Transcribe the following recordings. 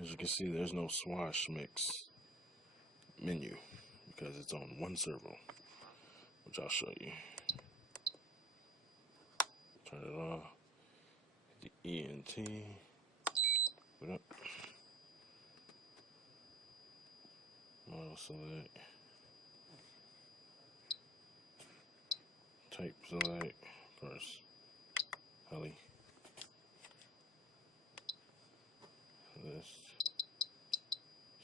As you can see, there's no swash mix menu because it's on one servo, which I'll show you. Turn it off. The ENT. Put up. Model select. Type select. Of course. Heli. This.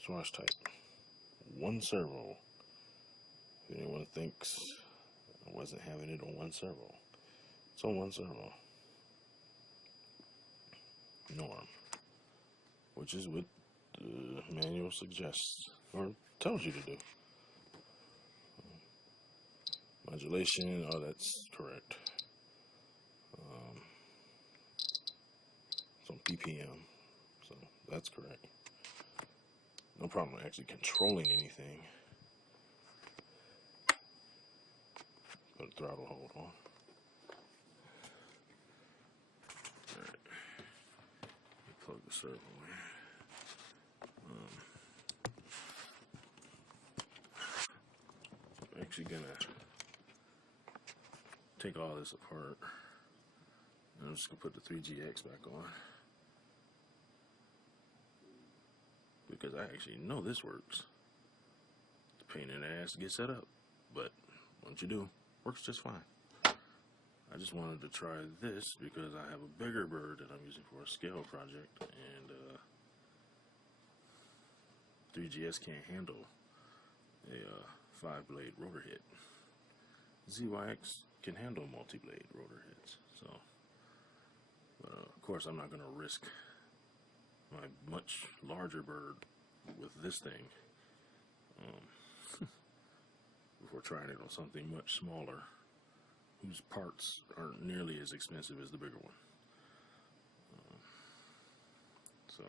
Swash type. One servo. If anyone thinks I wasn't having it on one servo, it's on one servo. Norm, which is what the manual suggests or tells you to do. Modulation, oh, that's correct. It's on BPM, so that's correct. No problem actually controlling anything. Put a throttle hold on. Alright. Plug the servo in. I'm actually gonna take all this apart. I'm just gonna put the 3GX back on, because I actually know this works. It's a pain in the ass to get set up, but once you do, works just fine. I just wanted to try this because I have a bigger bird that I'm using for a scale project, and 3GS can't handle a 5-blade rotor head. ZYX can handle multi-blade rotor heads, so of course I'm not going to risk my much larger bird with this thing before trying it on something much smaller whose parts aren't nearly as expensive as the bigger one. So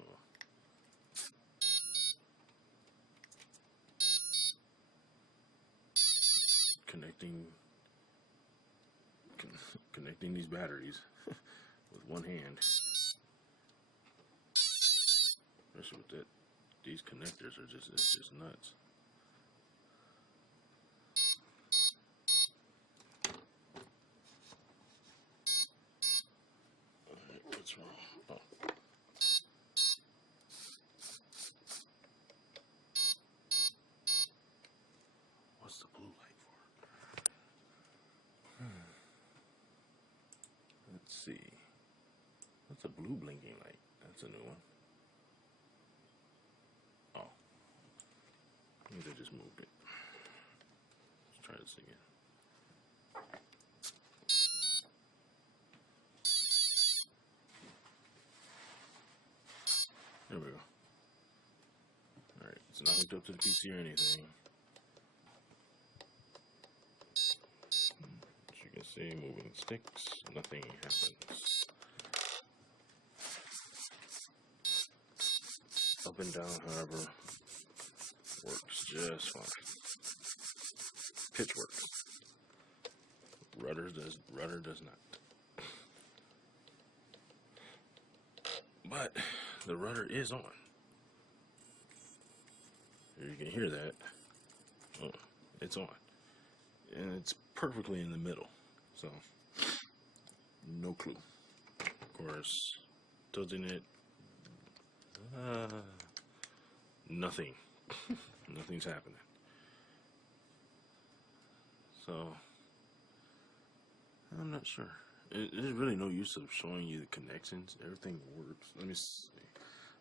connecting these batteries with one hand, especially with that, these connectors are it's just nuts. Alright, what's wrong? Oh. What's the blue light for? Let's see. What's a blue blinking light? That's a new one. Oh. I think I just moved it. Let's try this again. There we go. Alright, it's not hooked up to the PC or anything. As you can see, moving sticks, nothing happens. Up and down, however, works just fine. Pitch works. Rudder does not. But the rudder is on. You can hear that. Oh, it's on. And it's perfectly in the middle. So, no clue. Of course, tilting it, nothing. Nothing's happening. So, I'm not sure. There's really no use of showing you the connections. Everything works. Let me see.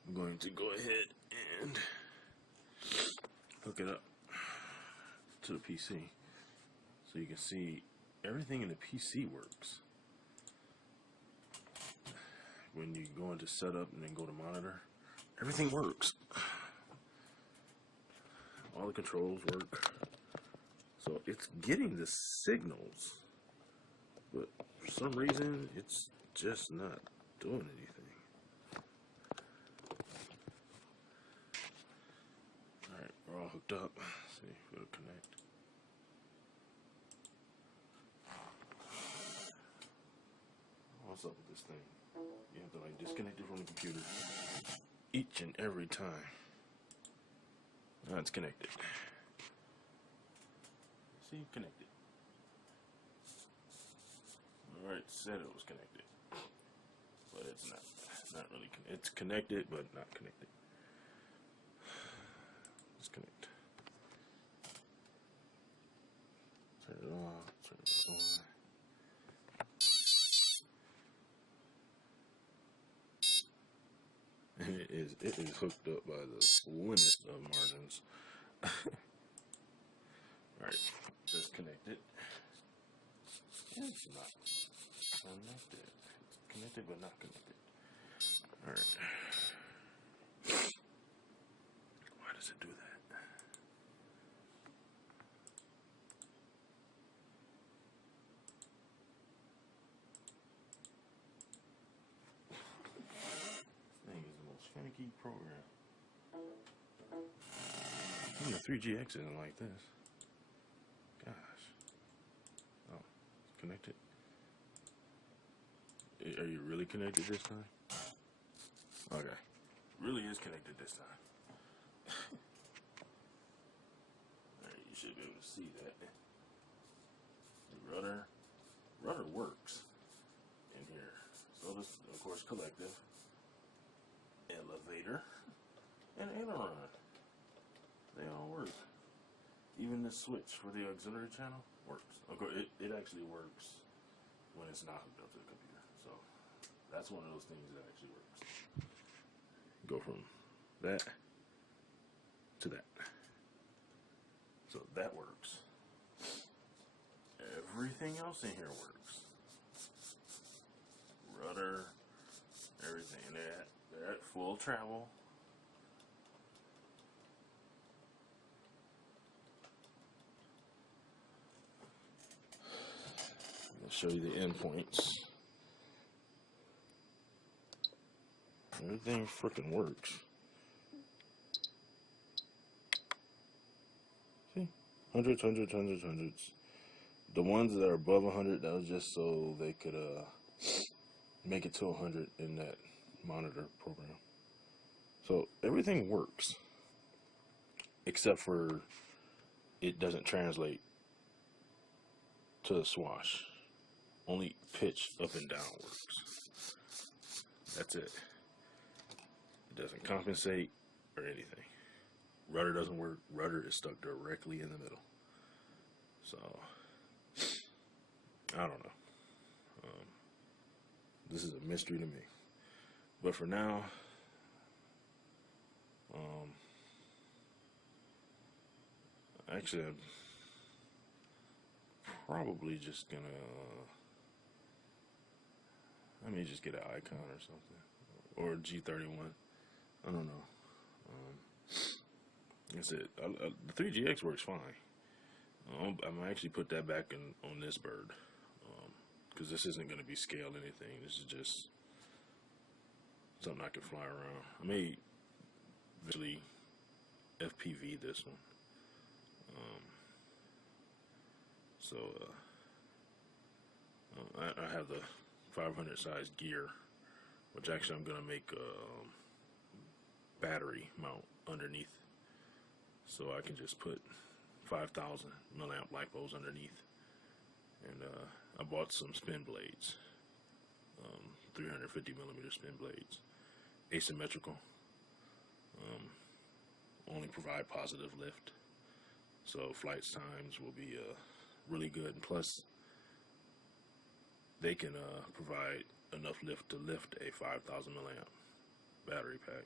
I'm going to go ahead and hook it up to the PC so you can see everything in the PC works. When you go into setup and then go to monitor, everything works. All the controls work. So it's getting the signals, but for some reason it's just not doing anything. Alright, we're all hooked up. Let's see if it'll connect. What's up with this thing? You have to like disconnect it from the computer, each and every time. Now it's connected. See, connected. Alright, said it was connected. But it's not. Not really. It's connected, but not connected. Disconnect. Turn it on. Turn it on. And it is hooked up by the slimmest of margins. Alright, disconnected. It's not connected. It's connected but not connected. Alright. Why does it do that? This thing is the most finicky program. Even the 3GX isn't like this. Gosh. Oh, it's connected. Are you really connected this time? Okay. Really is connected this time. Alright, you should be able to see that. The rudder works in here. So this, of course, collective, elevator, and aileron. They all work. Even the switch for the auxiliary channel works. Of course, it actually works when it's not hooked up to the computer. So that's one of those things that actually works. Go from that to that. So that works. Everything else in here works. Rudder, everything. They're at full travel. I'll show you the endpoints. Everything freaking works. See? Hundreds. The ones that are above 100, that was just so they could make it to 100 in that monitor program. So everything works, except for it doesn't translate to the swash. Only pitch up and down works. That's it. It doesn't compensate or anything. Rudder doesn't work. Rudder is stuck directly in the middle. So I don't know. This is a mystery to me. But for now, actually, I'm probably just gonna. Let me just get an icon or something, or a G31. I don't know. That's it. The 3GX works fine. I'm gonna actually put that back on this bird, because this isn't gonna be scaled anything. This is just something I can fly around. I may eventually FPV this one. I have the 500 size gear, which actually I'm gonna make a battery mount underneath, so I can just put 5,000 milliamp lipos underneath. And I bought some spin blades, 350 millimeter spin blades, asymmetrical, only provide positive lift, so flight times will be really good. And plus, they can provide enough lift to lift a 5,000 milliamp battery pack,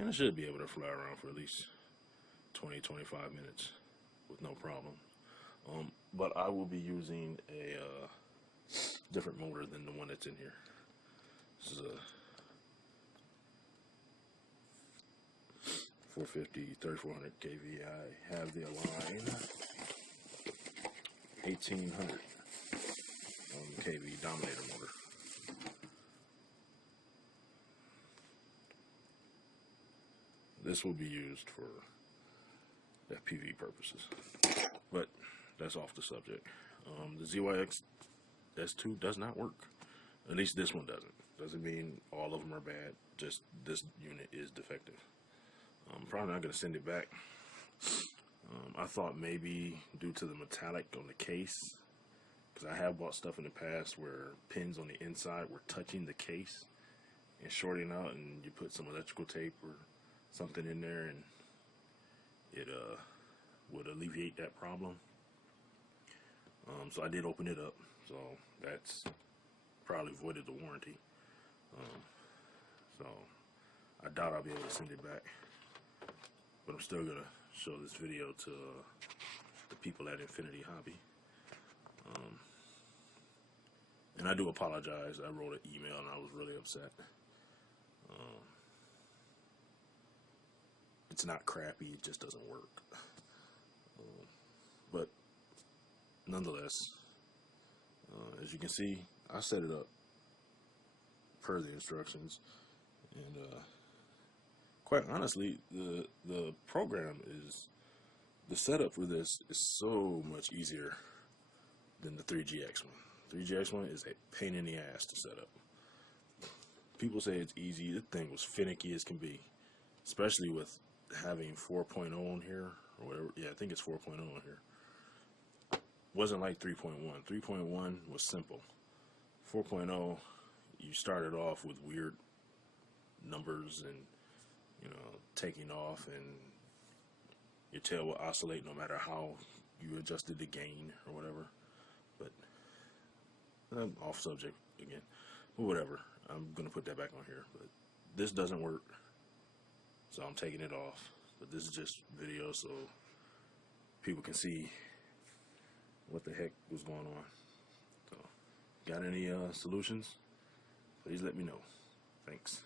and I should be able to fly around for at least 20-25 minutes with no problem. But I will be using a different motor than the one that's in here. This is a 450 3400 kV. I have the Align 1800 kV Dominator motor. This will be used for FPV purposes, but that's off the subject. The ZYX S2 does not work. At least this one doesn't. Doesn't mean all of them are bad. Just this unit is defective. I'm probably not going to send it back. I thought maybe due to the metallic on the case, because I have bought stuff in the past where pins on the inside were touching the case and shorting out, and you put some electrical tape or something in there, and it would alleviate that problem. So I did open it up, so that's probably voided the warranty. So I doubt I'll be able to send it back, but I'm still gonna show this video to the people at Infinity Hobby. And I do apologize. I wrote an email and I was really upset. It's not crappy, it just doesn't work. But nonetheless, as you can see, I set it up per the instructions, and quite honestly, the program is, the setup for this is so much easier than the 3GX one. 3GX one is a pain in the ass to set up. People say it's easy. The thing was finicky as can be, especially with having 4.0 on here or whatever. Yeah, I think it's 4.0 on here. Wasn't like 3.1. 3.1 was simple. 4.0, you started off with weird numbers and, you know, taking off, and your tail will oscillate no matter how you adjusted the gain or whatever. But I'm off subject again. But whatever. I'm gonna put that back on here. But this doesn't work, so I'm taking it off. But this is just video so people can see what the heck was going on. So, got any solutions? Please let me know. Thanks.